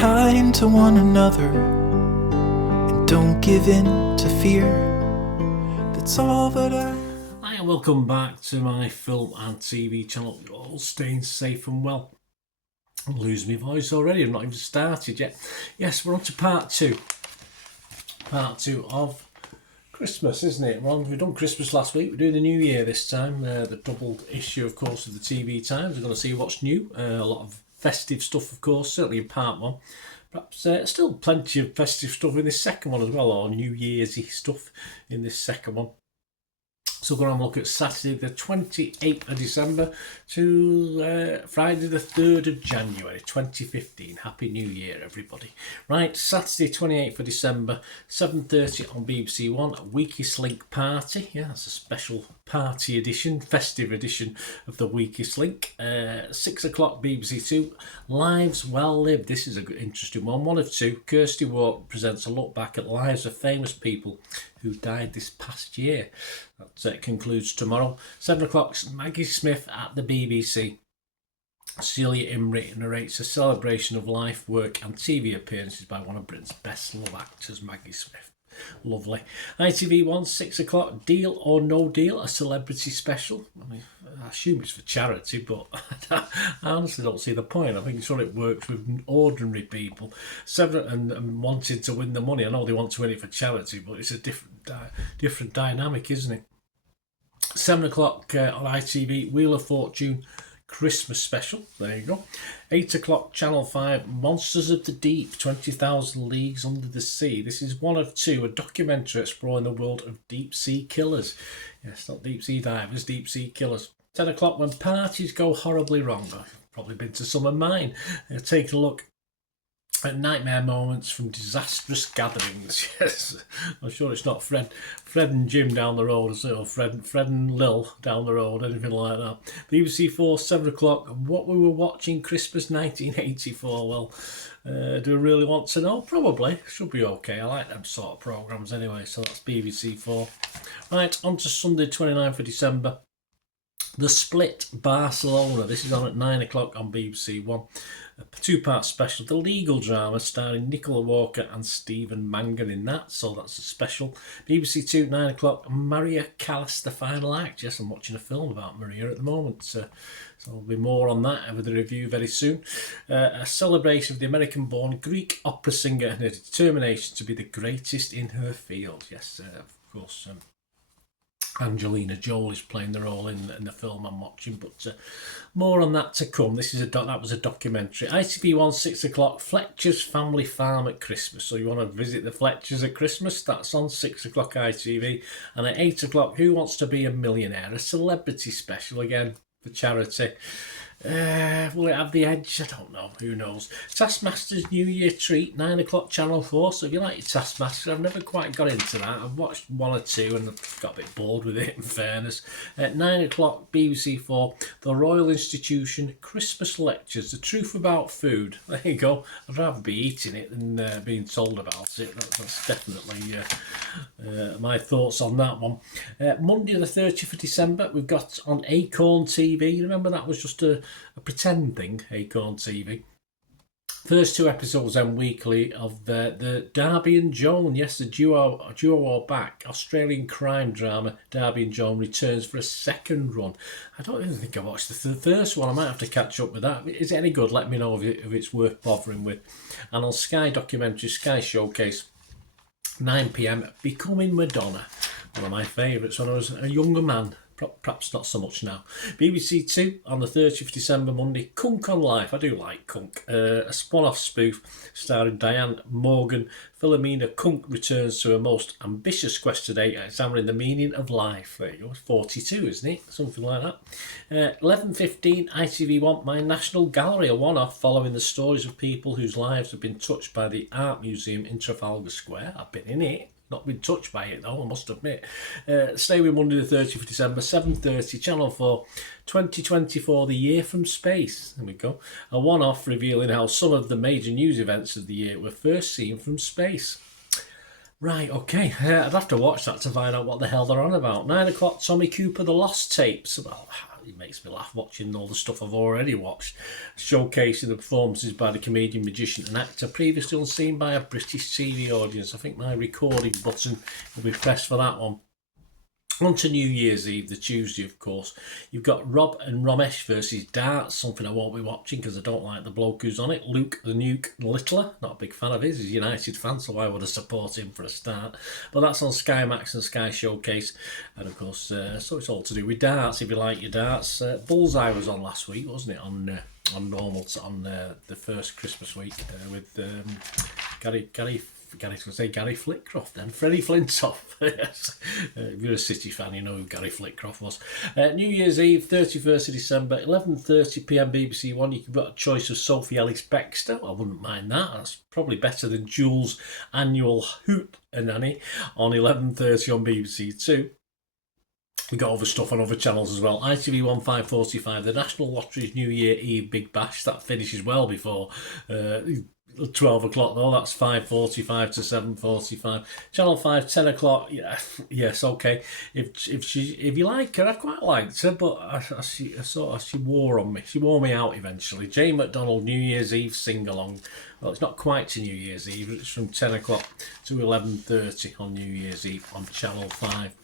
kind to one another and don't give in to fear. That's all that Hi and welcome back to my film and TV channel. You're all staying safe and well. I'm losing my voice already. I've not even started yet. Yes, we're on to part two. Part two of Christmas, isn't it? We've done Christmas last week. We're doing the New Year this time. The doubled issue, of course, of the TV Times. We're going to see what's new. A lot of festive stuff, of course, certainly in part one. Perhaps still plenty of festive stuff in this second one as well, or New Year's-y stuff in this second one. So we're going to have a look at Saturday the 28th of December to Friday the 3rd of January 2015. Happy New Year, everybody. Right, Saturday 28th of December, 7:30 on BBC One, Weakest Link Party. Yeah, that's a special party edition, festive edition of the Weakest Link. 6 o'clock BBC Two, Lives Well Lived. This is an interesting one. One of two. Kirsty Walk presents a look back at lives of famous people who died this past year. That concludes tomorrow. 7 o'clock, Maggie Smith at the BBC. Celia Imrie narrates a celebration of life, work and TV appearances by one of Britain's best love actors, Maggie Smith. Lovely. ITV1, 6 o'clock, Deal or No Deal, a celebrity special. I assume it's for charity, but I honestly don't see the point. I think it's what it works with ordinary people. And wanting to win the money. I know they want to win it for charity, but it's a different dynamic, isn't it? 7 o'clock on ITV, Wheel of Fortune Christmas special. There you go. 8 o'clock, Channel 5, Monsters of the Deep, 20,000 Leagues Under the Sea. This is one of two, a documentary exploring the world of deep sea killers. Yes, not deep sea divers, deep sea killers. 10 o'clock, When Parties Go Horribly Wrong. I've probably been to some of mine. Take a look at nightmare moments from disastrous gatherings. Yes, I'm sure it's not Fred and Jim down the road, or Fred and Lil down the road, anything like that. BBC 4, 7 o'clock, What We Were Watching Christmas 1984. Well, do we really want to know? Probably. Should be okay. I like them sort of programmes anyway, so that's BBC 4. Right, on to Sunday 29th of December. The Split, Barcelona. This is on at 9 o'clock on BBC One. A two-part special, the legal drama starring Nicola Walker and Stephen Mangan in that, so that's a special. BBC Two, 9 o'clock, Maria Callas, The Final Act. Yes, I'm watching a film about Maria at the moment, so there'll be more on that with the review very soon. A celebration of the American-born Greek opera singer and her determination to be the greatest in her field. Yes, of course, Angelina Jolie is playing the role in the film I'm watching, but more on that to come. That was a documentary. ITV1, 6 o'clock, Fletcher's Family Farm at Christmas. So you want to visit the Fletchers at Christmas? That's on 6 o'clock ITV. And at 8 o'clock, Who Wants to Be a Millionaire? A celebrity special again for charity. Will it have the edge? I don't know. Who knows? Taskmaster's New Year Treat, 9 o'clock, Channel 4. So if you like your Taskmaster, I've never quite got into that. I've watched one or two and I've got a bit bored with it, in fairness. At 9 o'clock, BBC 4, The Royal Institution Christmas Lectures, The Truth About Food. There you go. I'd rather be eating it than being told about it. That's definitely my thoughts on that one. Monday the 30th of December, we've got on Acorn TV. You remember that was just a pretend thing, Acorn TV. First two episodes then weekly of the Darby and Joan. Yes, the duo are back. Australian crime drama Darby and Joan returns for a second run. I don't even think I watched the first one. I might have to catch up with that. Is it any good? Let me know if it's worth bothering with. And on Sky Documentary, Sky Showcase, 9 p.m, Becoming Madonna. One of my favourites when I was a younger man. Perhaps not so much now. BBC Two on the 30th of December, Monday, Kunk on Life. I do like Kunk. A spun-off spoof starring Diane Morgan. Philomena Kunk returns to her most ambitious quest today, examining the meaning of life. There you go. 42, isn't it? Something like that. 11:15, ITV1, My National Gallery, a one-off following the stories of people whose lives have been touched by the Art Museum in Trafalgar Square. I've been in it. Not been touched by it though, I must admit. Stay with Monday the 30th of December, 7:30, Channel 4, 2024, The Year from Space. There we go. A one-off revealing how some of the major news events of the year were first seen from space. Right, okay. I'd have to watch that to find out what the hell they're on about. 9 o'clock, Tommy Cooper, The Lost Tapes. Well, It makes me laugh watching all the stuff I've already watched, showcasing the performances by the comedian, magician and actor previously unseen by a British TV audience. I think my recording button will be pressed for that one. On to New Year's Eve, the Tuesday, of course. You've got Rob and Ramesh versus darts, something I won't be watching because I don't like the bloke who's on it. Luke the Nuke Littler, not a big fan of his. He's a United fan, so why would I support him for a start? But that's on Sky Max and Sky Showcase. And of course, so it's all to do with darts, if you like your darts. Bullseye was on last week, wasn't it? On normal, on the first Christmas week with Gary Flitcroft then. Freddie Flintoff. Yes. If you're a City fan, you know who Gary Flitcroft was. New Year's Eve, 31st of December, 11:30pm BBC One. You've got a choice of Sophie Ellis-Bextor. I wouldn't mind that. That's probably better than Jules' annual Hoot and Annie on 11:30 on BBC Two. We got other stuff on other channels as well. ITV1 5:45, the National Lottery's New Year Eve Big Bash. That finishes well before 12 o'clock though. That's 5:45 to 7:45. Channel 5, 10 o'clock. Yeah, yes, okay. If you like her, I quite liked her, but she wore on me. She wore me out eventually. Jane McDonald New Year's Eve sing along. Well, it's not quite to New Year's Eve. It's from 10 o'clock to 11:30 on New Year's Eve on Channel 5.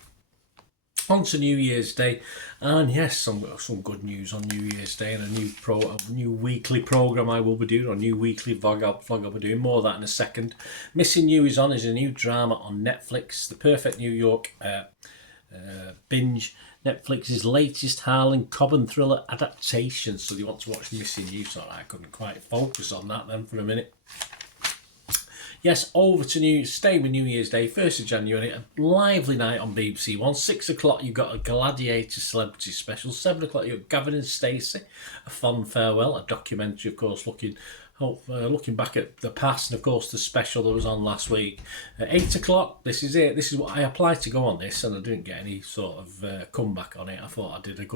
On to New Year's Day, and yes, some good news on New Year's Day, and a new weekly programme I will be doing, or a new weekly vlog I'll be doing. More of that in a second. Missing You is a new drama on Netflix, the perfect New York binge. Netflix's latest Harlan Coben thriller adaptation. So you want to watch Missing You? So I couldn't quite focus on that then for a minute. Yes, over to stay with New Year's Day, 1st of January, a lively night on BBC One. 6 o'clock, you've got a Gladiator celebrity special. 7 o'clock, you've got Gavin and Stacey, a fond farewell, a documentary, of course, looking back at the past, and of course the special that was on last week. At 8 o'clock, this is it. This is what I applied to go on this, and I didn't get any sort of comeback on it. I thought I did a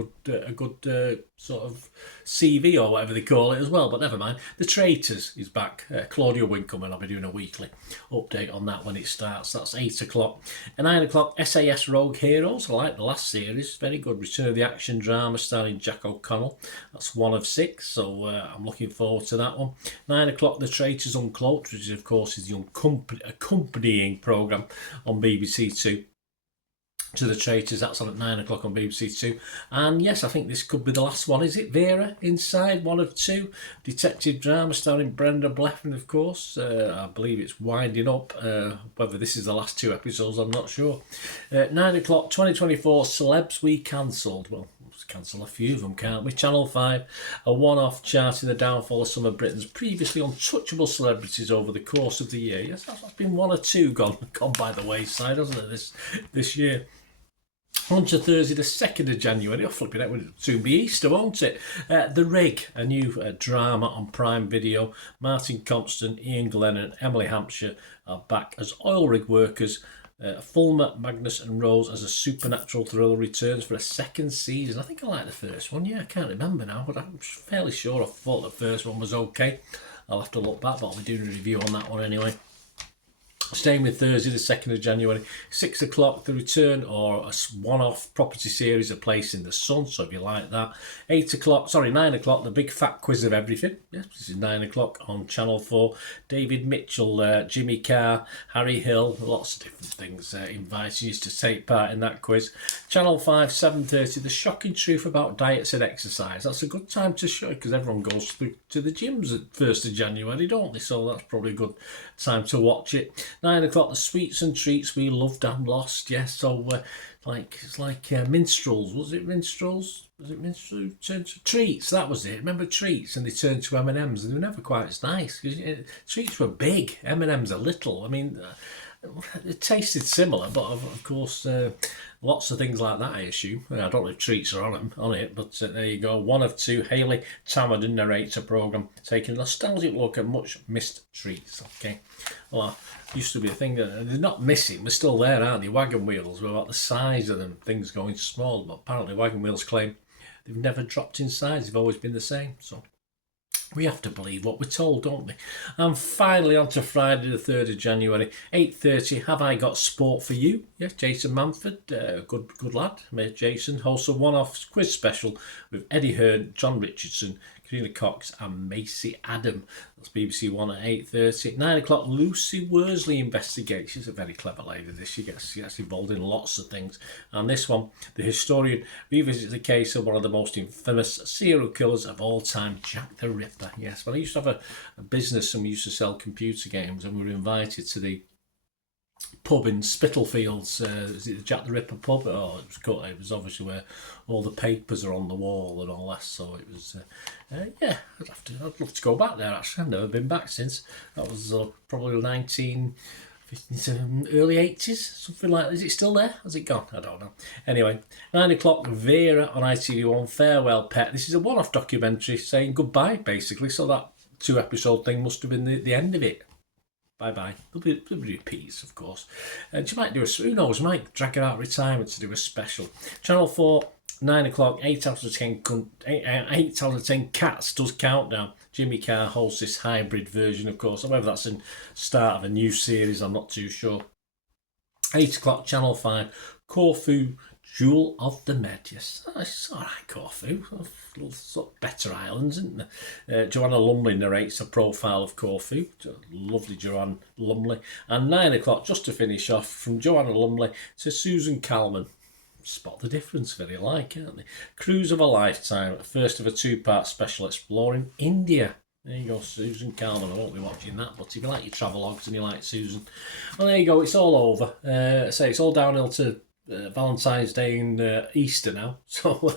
good sort of CV or whatever they call it as well, but never mind. The Traitors is back. Claudia Winkleman. I'll be doing a weekly update on that when it starts. That's 8 o'clock. At 9 o'clock, SAS Rogue Heroes. I like the last series. Very good. Return of the action drama starring Jack O'Connell. That's 1 of 6, so I'm looking forward to that one. 9 o'clock, The Traitors Uncloaked, which of course is the accompanying programme on BBC Two to The Traitors. That's on at 9 o'clock on BBC Two. And yes, I think this could be the last one. Is it Vera Inside? 1 of 2. Detective drama starring Brenda Blethyn, of course. I believe it's winding up. Whether this is the last 2 episodes, I'm not sure. 9 o'clock, 2024, Celebs We Cancelled. Well, cancel a few of them, can't we? Channel 5, a one-off charting the downfall of some of Britain's previously untouchable celebrities over the course of the year. Yes, that's been 1 or 2 gone by the wayside, hasn't it, this year? On to Thursday, the 2nd of January. Oh, flipping it, will soon be Easter, won't it? The Rig, a new drama on Prime Video. Martin Compston, Ian Glenn and Emily Hampshire are back as oil rig workers. Fulmer, Magnus and Rose as a supernatural thriller returns for a 2nd season. I think I like the first one. Yeah, I can't remember now, but I'm fairly sure I thought the first one was okay. I'll have to look back, but I'll be doing a review on that one anyway. Staying with Thursday, the 2nd of January, 6 o'clock, the return or a one-off property series, A Place in the Sun, so if you like that. 9 o'clock, the big fat quiz of everything. Yes, this is 9 o'clock on Channel 4. David Mitchell, Jimmy Carr, Harry Hill, lots of different things inviting you to take part in that quiz. Channel 5, 7:30, The Shocking Truth About Diets and Exercise. That's a good time to show because everyone goes to the gyms at 1st of January, don't they? So that's probably a good time to watch it. 9 o'clock, The Sweets and Treats We Loved and Lost. Yes, so it's like minstrels. Was it minstrels? Was it minstrels? Treats, that was it. Remember Treats? And they turned to M&Ms, and they were never quite as nice because Treats were big, M&Ms are little. I mean, it tasted similar, but of course, lots of things like that, I assume. I don't know if Treats are on it, but there you go. 1 of 2. Hayley Tamerden narrates a programme taking a nostalgic look at much missed treats. Okay, well, used to be a thing that they're not missing, they're still there, aren't they? Wagon wheels were about the size of them, things going small, but apparently wagon wheels claim they've never dropped in size, they've always been the same. So We have to believe what we're told, don't we? And finally, on to Friday the 3rd of January, 8:30. Have I got sport for you? Yes, Jason Manford, good lad. Mate Jason hosts a one-off quiz special with Eddie Hearn, John Richardson, Karina Cox and Macy Adam. That's BBC One at 8:30. 9 o'clock, Lucy Worsley investigates. She's a very clever lady. She gets involved in lots of things. And this one, the historian revisits the case of one of the most infamous serial killers of all time, Jack the Ripper. Yes, well, I used to have a business and we used to sell computer games, and we were invited to the pub in Spitalfields. Is it the Jack the Ripper pub? Oh, it was obviously where all the papers are on the wall and all that. So it was, yeah, I'd love to go back there. Actually, I've never been back since. That was probably 1950s, early 80s, something like that. Is it still there? Has it gone? I don't know. Anyway, 9 o'clock, Vera on ITV1, Farewell Pet. This is a one-off documentary saying goodbye, basically. So that 2-episode thing must have been the end of it. Bye-bye. There'll be repeats, of course. And she might do who knows, might drag her out of retirement to do a special. Channel 4, 9 o'clock, 8 out of 10 Cats does Countdown. Jimmy Carr hosts this hybrid version, of course. Whether that's the start of a new series, I'm not too sure. 8 o'clock, Channel 5, Corfu, Jewel of the Med. Yes, it's all right, Corfu. Sort of better islands, isn't there? Joanna Lumley narrates a profile of Corfu. Lovely Joanna Lumley. And 9 o'clock, just to finish off, from Joanna Lumley to Susan Calman. Spot the difference, very like, aren't they? Cruise of a Lifetime, first of a 2-part special exploring India. There you go, Susan Calman. I won't be watching that, but if you like your travelogues and you like Susan, well, there you go, it's all over. It's all downhill to Valentine's Day and Easter now. So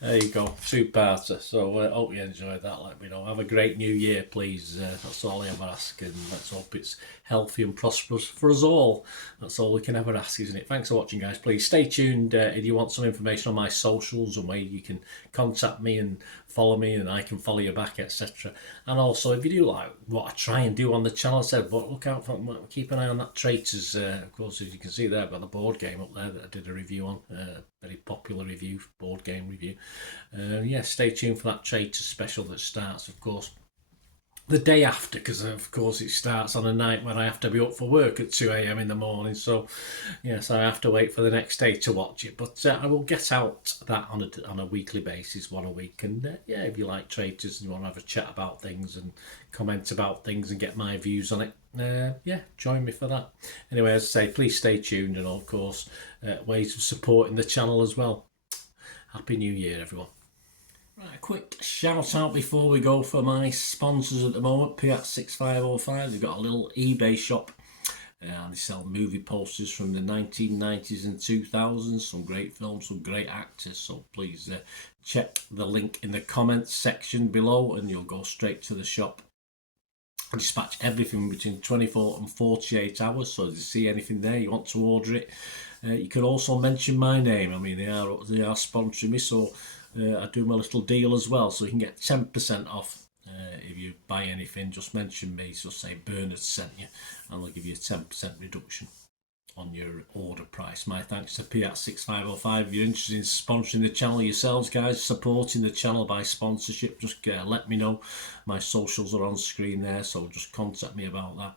there you go, 2-parter. So hope you enjoyed that. Let me know. Have a great new year, please. That's all I ever ask, and let's hope it's healthy and prosperous for us all. That's all we can ever ask, isn't it? Thanks for watching, guys. Please stay tuned if you want some information on my socials and where you can contact me and follow me and I can follow you back, etc. And also, if you do like what I try and do on the channel, I said, but look out for, keep an eye on that Traitors. Of course, as you can see there, I've got the board game up there that I did a review on, very popular review, board game review. Yeah, stay tuned for that Traitors special that starts, of course, the day after, because of course it starts on a night when I have to be up for work at 2 a.m. in the morning. So yes, I have to wait for the next day to watch it, but I will get out that on a weekly basis, one a week. And yeah, if you like Traitors and you want to have a chat about things and comment about things and get my views on it, yeah, join me for that. Anyway, as I say, please stay tuned, and of course ways of supporting the channel as well. Happy New Year, everyone. Right, a quick shout out before we go for my sponsors at the moment. Piat 6505, they've got a little eBay shop and they sell movie posters from the 1990s and 2000s, some great films, some great actors. So please check the link in the comments section below and you'll go straight to the shop. I dispatch everything between 24 and 48 hours, so if you see anything there you want to order it, you can also mention my name. I mean, they are sponsoring me, so I do my little deal as well, so you can get 10% off if you buy anything. Just mention me, so say Bernard sent you, and they'll give you a 10% reduction on your order price. My thanks to Piat 6505. If you're interested in sponsoring the channel yourselves, guys, supporting the channel by sponsorship, just let me know. My socials are on screen there, so just contact me about that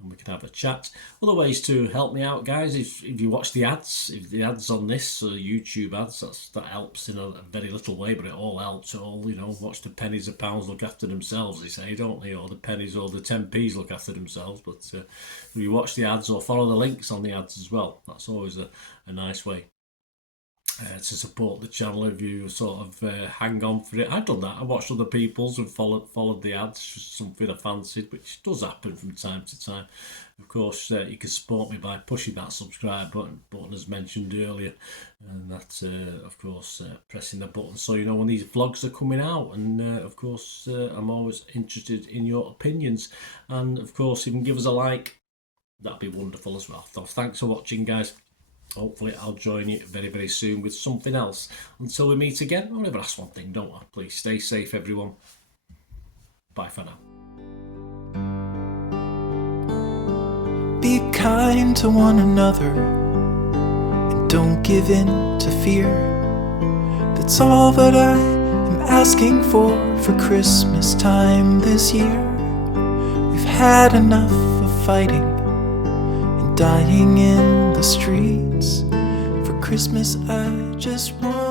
and we can have a chat. Other ways to help me out, guys, if you watch the ads, if the ads on this YouTube ads, that helps in a very little way, but it all helps. It all, you know, watch the pennies and pounds look after themselves, they say, don't they? Or the pennies or the 10p's look after themselves. But if you watch the ads or follow the links on the ads as well, that's always a nice way to support the channel. If you sort of hang on for it, I've done that. I watched other people's and followed the ads, something I fancied, which does happen from time to time. Of course, you can support me by pushing that subscribe button as mentioned earlier, and that's of course pressing the button so you know when these vlogs are coming out. And of course I'm always interested in your opinions, and of course if you can give us a like, that'd be wonderful as well. So thanks for watching, guys. Hopefully I'll join you very, very soon with something else. Until we meet again, I'll never ask one thing, don't I? Please stay safe, everyone. Bye for now. Be kind to one another and don't give in to fear. That's all that I am asking for for Christmas time this year. We've had enough of fighting and dying in the streets. For Christmas I just want